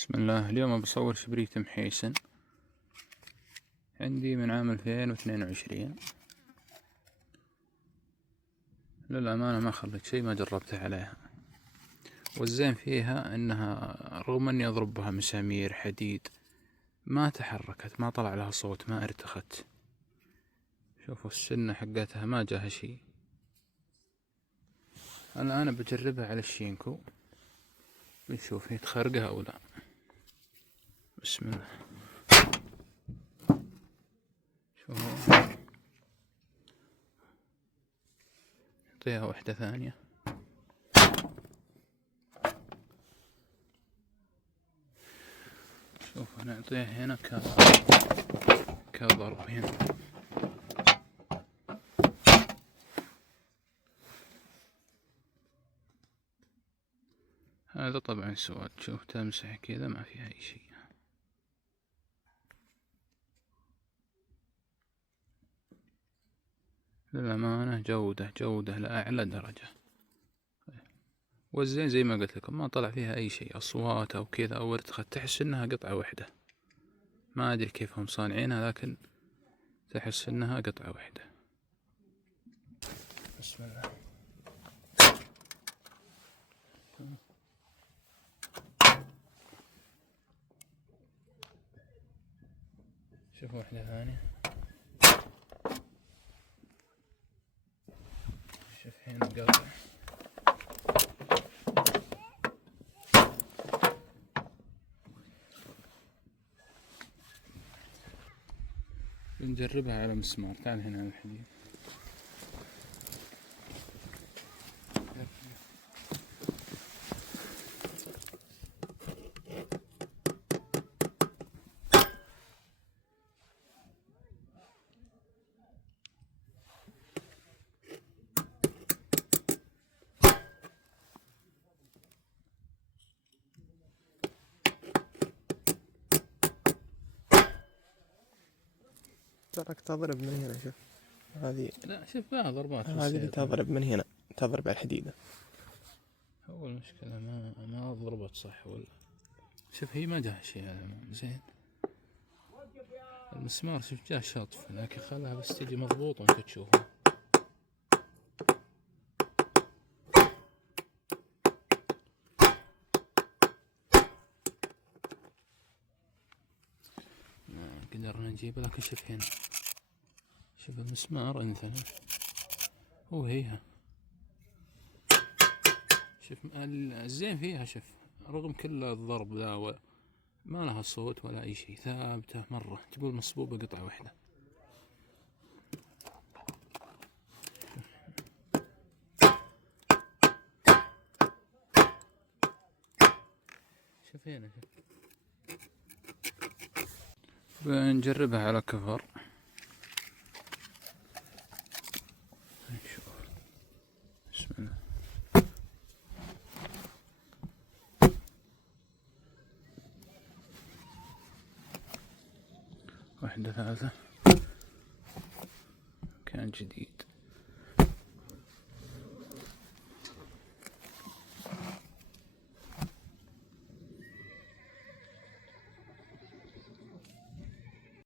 بسم الله. اليوم بصور شبريت محيسن عندي من عام 2022. للأمانة ما خليت شي، ما جربتها عليها. والزين فيها انها رغم اني اضرب بها مسامير حديد ما تحركت، ما طلع لها صوت، ما ارتخت. شوفوا السنة حقتها ما جاها شي. الآن بجربها على الشينكو بنشوف هي تخرقها او لا. بسم الله. شوفوا، نعطيها واحدة ثانية. شوفوا نعطيها هنا كضرب هنا. هذا طبعا سؤال، شوف تمسح كذا ما فيها اي شيء. للأمانة جودة لأعلى درجة. والزين زي ما قلت لكم ما طلع فيها أي شيء، أصوات أو كذا أو ارتخت، تحس إنها قطعة واحدة. ما أدري كيف هم صانعينها، لكن تحس إنها قطعة واحدة. بسم الله. شوفوا واحدة ثانية. شوف هنا قطع. بنجربها على مسمار. تعال هنا على الحديد. تراك تضرب من هنا. شوف هذه، لا شوف لها ضربات هذه اللي تضرب من هنا، تضرب على الحديدة. هو المشكلة ما ضربت صح ولا. شوف هي ما جاها شيء هذا زين. المسمار شوف جاه شاطف، لكن خلاها بس تجي مضبوط وانت تشوفها. قدرنا نجيبه، لكن شوف هنا، شوف المسمار انثنى. هو هيها. شوف الزين فيها، شوف رغم كل الضرب ذا ما لها صوت ولا اي شيء، ثابتة مرة، تقول مصبوبة قطعة واحدة. شوف هنا، شوف. بنجربها على كفر. نشوف. بسم الله. واحدة ثالثة. كان جديد.